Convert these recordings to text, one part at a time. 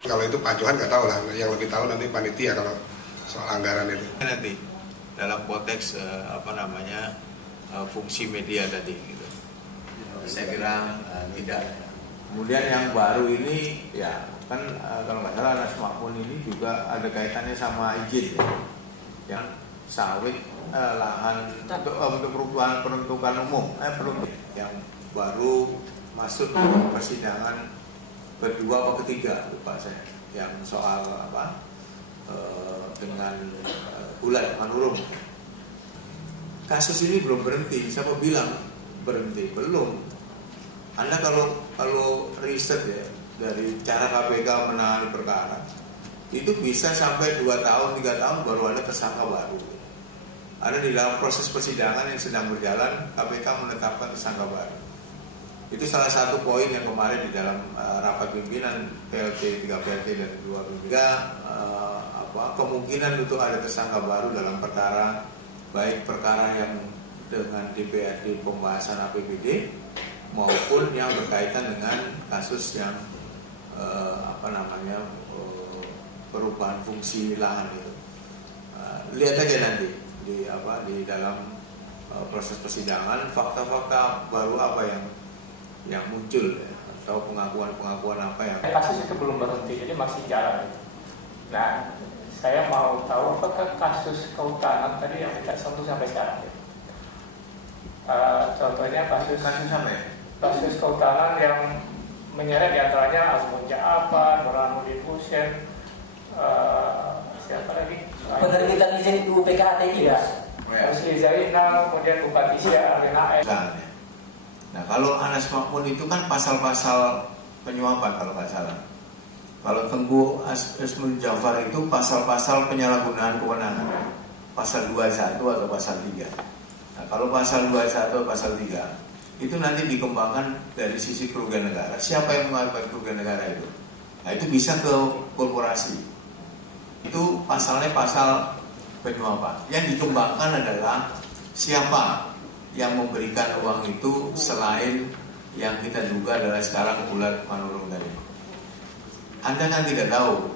Kalau itu Pak Johan nggak tahu lah, yang lebih tahu nanti panitia kalau soal anggaran itu. Nanti dalam konteks fungsi media tadi, gitu. Saya kira tidak. Kemudian yang baru ini ya kan kalau nggak salah Anas Makmun ini juga ada kaitannya sama izin ya. Yang sawit lahan untuk perubahan peruntukan umum yang baru masuk ke persidangan kedua atau ketiga, lupa saya, yang soal dengan Bulat Manurung. Kasus ini belum berhenti. Siapa bilang berhenti? Belum. Anda kalau riset ya dari cara KPK menangani perkara itu bisa sampai 2 tahun, 3 tahun baru ada tersangka baru. Ada di dalam proses persidangan yang sedang berjalan, KPK menetapkan tersangka baru. Itu salah satu poin yang kemarin di dalam rapat pimpinan PLT 3 PLT dan 2 pimpinan kemungkinan untuk ada tersangka baru dalam perkara, baik perkara yang dengan DPRD pembahasan APBD maupun yang berkaitan dengan kasus yang perubahan fungsi lahan itu. Lihat aja nanti di dalam proses persidangan fakta-fakta baru apa yang muncul ya, atau pengakuan apa yang kasus itu belum berhenti, jadi masih jalan. Nah, saya mau tahu apakah kasus kehutanan tadi yang tidak satu sampai sekarang ya? Contohnya kasus kehutanan yang menyeret diantaranya Azmun Ja'afar, Burhanuddin Hussein, siapa lagi? Penerbitan izin UPKHT tidak? Rusli Zainal, kemudian Bupati Syah Arina. Nah, kalau Anas Makmun itu kan pasal-pasal penyuapan kalau nggak salah. Kalau Tengku Azmun Ja'afar itu pasal-pasal penyalahgunaan kewenangan, pasal 21 atau pasal 3. Nah, kalau pasal 21 atau pasal 3 itu nanti dikembangkan dari sisi kerugian negara. Siapa yang mengakibatkan kerugian negara itu? Nah, itu bisa ke korporasi. Itu pasalnya pasal penyuapan. Yang dikembangkan adalah siapa yang memberikan uang itu selain yang kita duga adalah sekarang Bulat Manurung tadi. Anda kan tidak tahu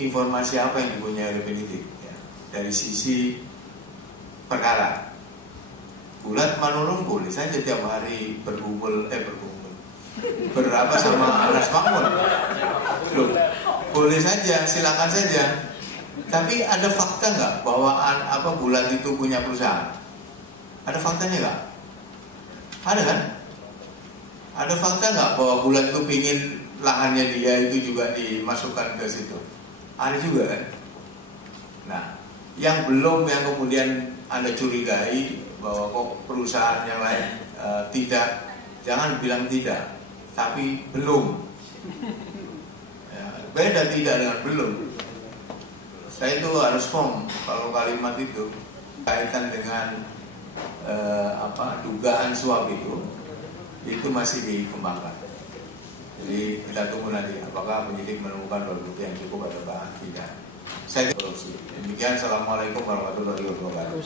informasi apa yang dipunyai oleh penyidik ya, dari sisi perkara. Bulat Manurung boleh saja tiap hari berkumpul berapa sama Anas Makmun. Boleh saja, silakan saja. Tapi ada fakta nggak bahwa Bulat itu punya perusahaan? Ada faktanya nggak? Ada kan? Ada fakta nggak bahwa Bulat itu pingin lahannya dia itu juga dimasukkan ke situ? Ada juga kan? Nah, yang kemudian Anda curigai bahwa kok perusahaan yang lain tidak, jangan bilang tidak, tapi belum. Ya, beda tidak dengan belum. Saya itu harus firm kalau kalimat itu kaitan dengan dugaan suap itu masih dikembangkan. Jadi kita tunggu nanti apakah penyidik menemukan barang bukti yang cukup atau tidak. Saya korupsi. Demikian, assalamualaikum warahmatullahi wabarakatuh.